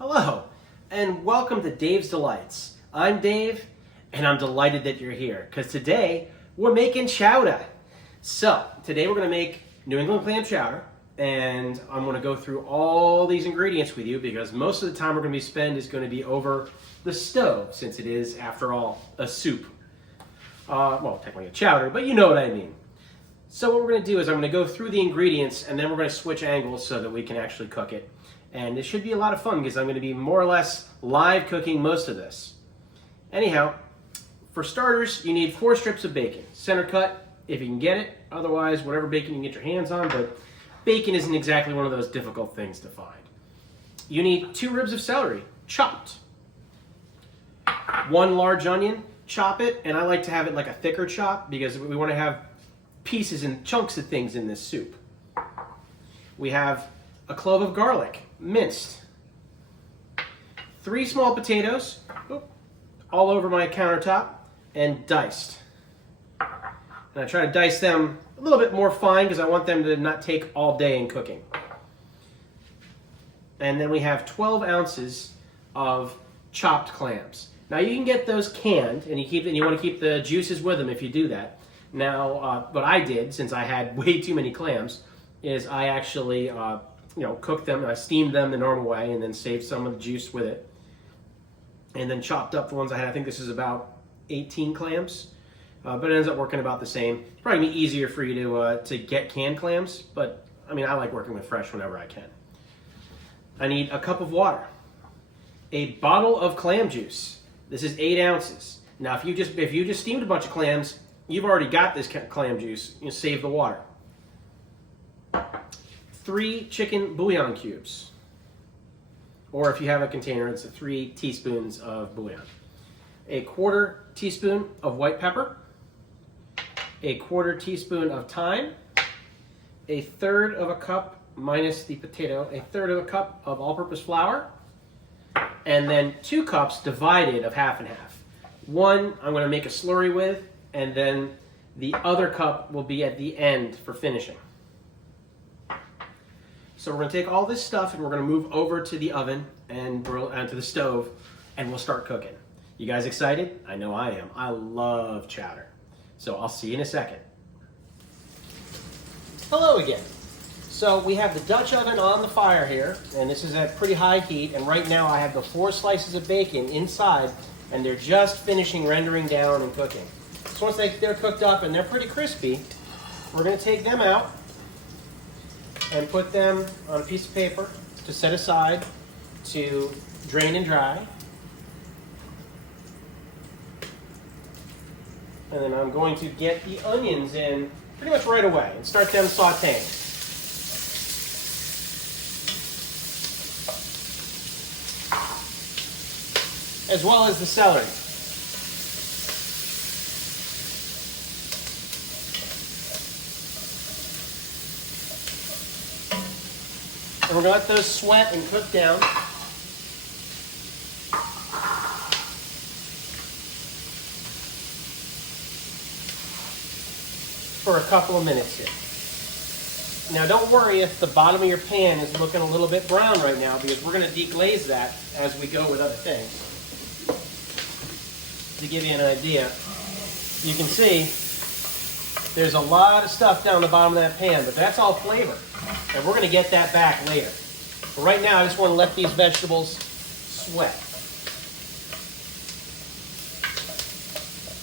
Hello, and welcome to Dave's Delights. I'm Dave, and I'm delighted that you're here, because today we're making chowder. So, today we're going to make New England clam chowder, and I'm going to go through all these ingredients with you, because most of the time we're going to spend is going to be over the stove, since it is, after all, a soup. Well, technically a chowder, but you know what I mean. So what we're going to do is I'm going to go through the ingredients, and then we're going to switch angles so that we can actually cook it. And it should be a lot of fun because I'm going to be more or less live cooking most of this. Anyhow, for starters, you need 4 strips of bacon. Center cut, if you can get it. Otherwise, whatever bacon you can get your hands on, but bacon isn't exactly one of those difficult things to find. You need 2 ribs of celery, chopped. 1 large onion, chop it, and I like to have it like a thicker chop because we want to have pieces and chunks of things in this soup. We have a clove of garlic, minced. 3 small potatoes, all over my countertop, and diced. And I try to dice them a little bit more fine because I want them to not take all day in cooking. And then we have 12 ounces of chopped clams. Now you can get those canned, and you want to keep the juices with them if you do that. Now, what I did, since I had way too many clams, is I actually cooked them, and I steamed them the normal way, and then saved some of the juice with it. And then chopped up the ones I had. I think this is about 18 clams, but it ends up working about the same. It's probably gonna be easier for you to get canned clams, but I mean, I like working with fresh whenever I can. I need a cup of water, a bottle of clam juice. This is 8 ounces. Now, if you just steamed a bunch of clams, you've already got this clam juice. You save the water. 3 chicken bouillon cubes. Or if you have a container, it's 3 teaspoons of bouillon. A 1/4 teaspoon of white pepper. A 1/4 teaspoon of thyme. A 1/3 of a cup, minus the potato, a 1/3 of a cup of all-purpose flour. And then 2 cups divided of half and half. 1 I'm going to make a slurry with, and then the other cup will be at the end for finishing. So we're going to take all this stuff and we're going to move over to the oven and to the stove, and we'll start cooking. You guys excited? I know I am. I love chowder. So I'll see you in a second. Hello again. So we have the Dutch oven on the fire here, and this is at pretty high heat, and right now I have the 4 slices of bacon inside, and they're just finishing rendering down and cooking. So once they're cooked up and they're pretty crispy, we're going to take them out and put them on a piece of paper to set aside to drain and dry. And then I'm going to get the onions in pretty much right away and start them sauteing. As well as the celery. And we're going to let those sweat and cook down. For a couple of minutes here. Now don't worry if the bottom of your pan is looking a little bit brown right now, because we're going to deglaze that as we go with other things. To give you an idea, you can see there's a lot of stuff down the bottom of that pan, but that's all flavor. And we're going to get that back later. But right now, I just want to let these vegetables sweat.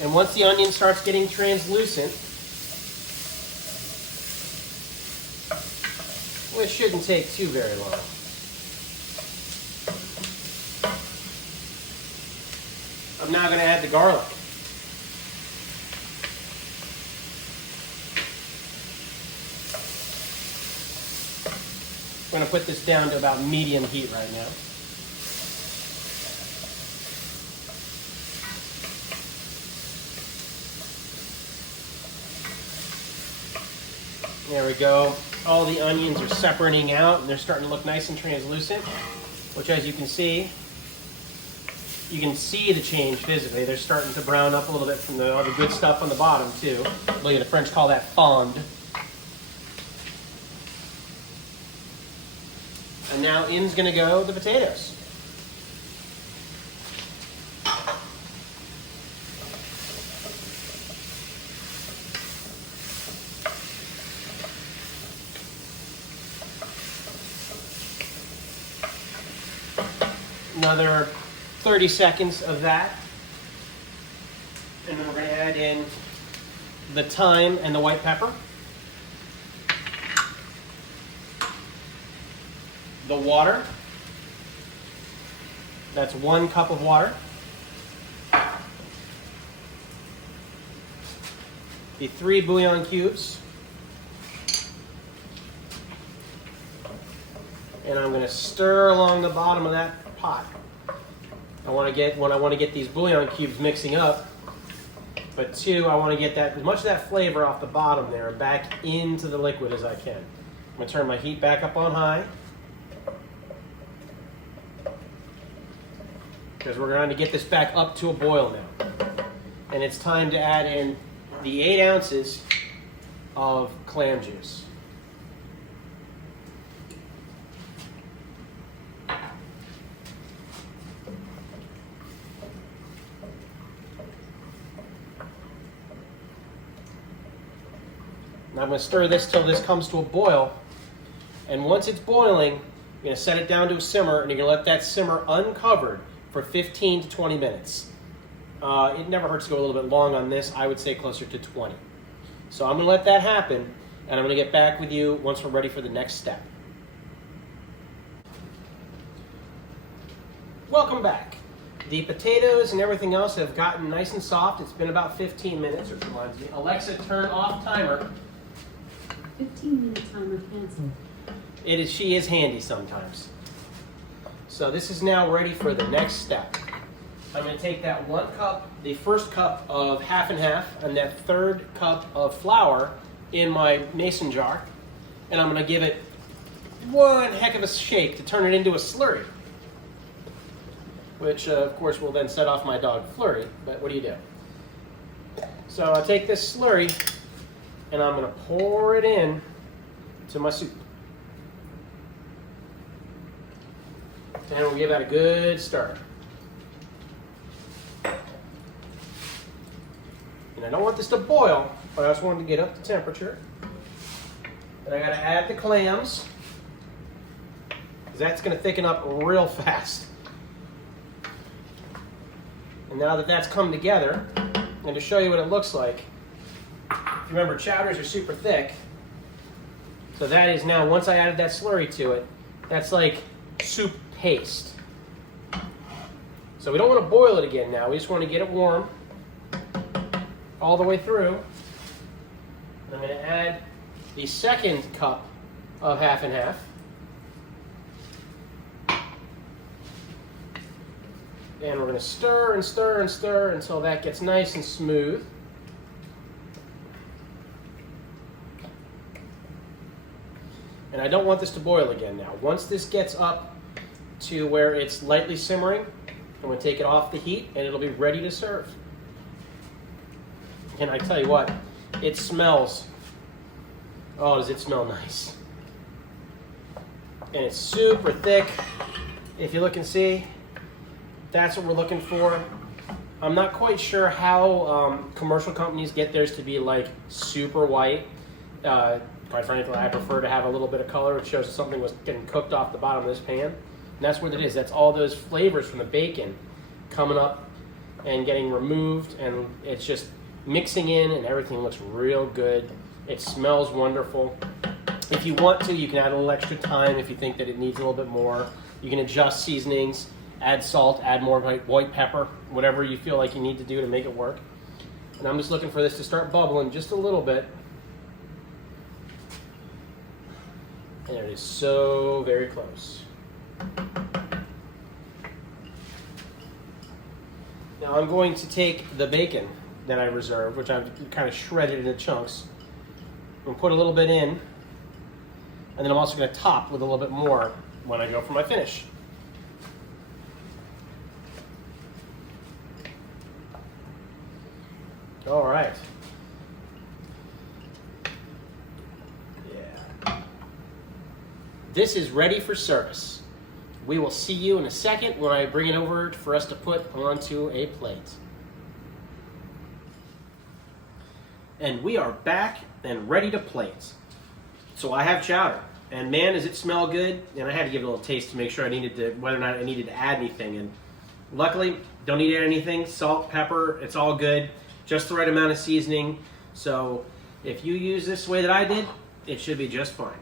And once the onion starts getting translucent, which shouldn't take too very long, I'm now going to add the garlic. I'm going to put this down to about medium heat right now. There we go. All the onions are separating out and they're starting to look nice and translucent, which, as you can see the change physically. They're starting to brown up a little bit from all the good stuff on the bottom too. The French call that fond. And now in's going to go the potatoes. Another 30 seconds of that. And then we're going to add in the thyme and the white pepper. The water. That's 1 cup of water. The 3 bouillon cubes. And I'm going to stir along the bottom of that pot. When I want to get these bouillon cubes mixing up, but 2, I want to get as much of that flavor off the bottom there and back into the liquid as I can. I'm going to turn my heat back up on high, because we're going to get this back up to a boil now. And it's time to add in the 8 ounces of clam juice. Now I'm going to stir this till this comes to a boil. And once it's boiling, you're going to set it down to a simmer, and you're going to let that simmer uncovered for 15 to 20 minutes. It never hurts to go a little bit long on this. I would say closer to 20. So I'm going to let that happen, and I'm going to get back with you once we're ready for the next step. Welcome back. The potatoes and everything else have gotten nice and soft. It's been about 15 minutes, which reminds me. Alexa, turn off timer. 15-minute timer canceled. She is handy sometimes. So this is now ready for the next step. I'm going to take that 1 cup, the first cup of half and half, and that 3rd cup of flour in my mason jar, and I'm going to give it one heck of a shake to turn it into a slurry, which of course will then set off my dog Flurry, but what do you do? So I'll take this slurry and I'm going to pour it in to my soup. And we'll give that a good stir. And I don't want this to boil, but I just want it to get up to temperature. And I got to add the clams, because that's going to thicken up real fast. And now that that's come together, and to show you what it looks like, remember chowders are super thick, so that is now, once I added that slurry to it, that's like soup paste. So we don't want to boil it again now, we just want to get it warm all the way through. And I'm going to add the 2nd cup of half and half. And we're going to stir and stir and stir until that gets nice and smooth. And I don't want this to boil again now. Once this gets up to where it's lightly simmering, I'm going to take it off the heat and it'll be ready to serve. And I tell you what, it smells, oh, does it smell nice. And it's super thick. If you look and see, that's what we're looking for. I'm not quite sure how commercial companies get theirs to be like super white. Quite frankly, I prefer to have a little bit of color. It shows that something was getting cooked off the bottom of this pan. And that's what it is. That's all those flavors from the bacon coming up and getting removed, and it's just mixing in, and everything looks real good. It smells wonderful. If you want to, you can add a little extra thyme if you think that it needs a little bit more. You can adjust seasonings, add salt, add more white pepper, whatever you feel like you need to do to make it work. And I'm just looking for this to start bubbling just a little bit. And it is so very close. Now I'm going to take the bacon that I reserved, which I've kind of shredded into chunks, and put a little bit in, and then I'm also going to top with a little bit more when I go for my finish. All right. Yeah. This is ready for service. We will see you in a second when I bring it over for us to put onto a plate. And we are back and ready to plate. So I have chowder. And man, does it smell good. And I had to give it a little taste to make sure whether or not I needed to add anything. And luckily, don't need to add anything. Salt, pepper, it's all good. Just the right amount of seasoning. So if you use this the way that I did, it should be just fine.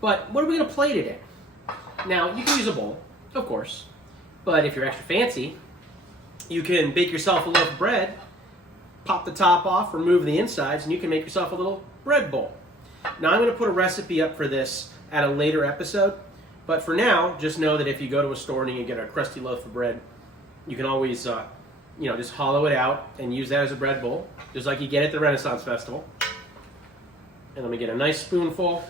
But what are we going to plate it in? Now, you can use a bowl, of course. But if you're extra fancy, you can bake yourself a loaf of bread, pop the top off, remove the insides, and you can make yourself a little bread bowl. Now, I'm going to put a recipe up for this at a later episode. But for now, just know that if you go to a store and you get a crusty loaf of bread, you can always just hollow it out and use that as a bread bowl, just like you get at the Renaissance Festival. And let me get a nice spoonful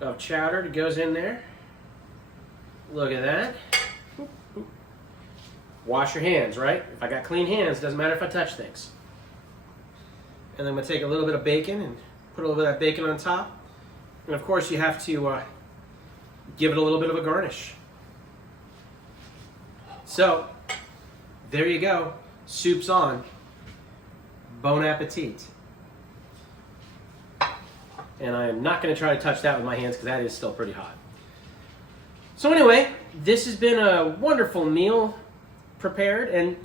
of chowder that goes in there. Look at that. Wash your hands, right? If I got clean hands, doesn't matter if I touch things. And then I'm going to take a little bit of bacon and put a little bit of that bacon on top. And of course, you have to give it a little bit of a garnish. So, there you go. Soup's on. Bon appetit. And I am not going to try to touch that with my hands because that is still pretty hot. So anyway, this has been a wonderful meal prepared. And,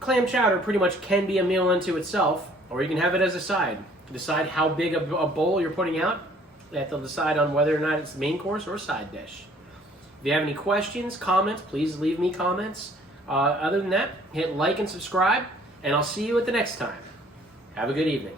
clam chowder pretty much can be a meal unto itself. Or you can have it as a side. Decide how big a bowl you're putting out. You have to decide on whether or not it's the main course or a side dish. If you have any questions, comments, please leave me comments. Other than that, hit like and subscribe, and I'll see you at the next time. Have a good evening.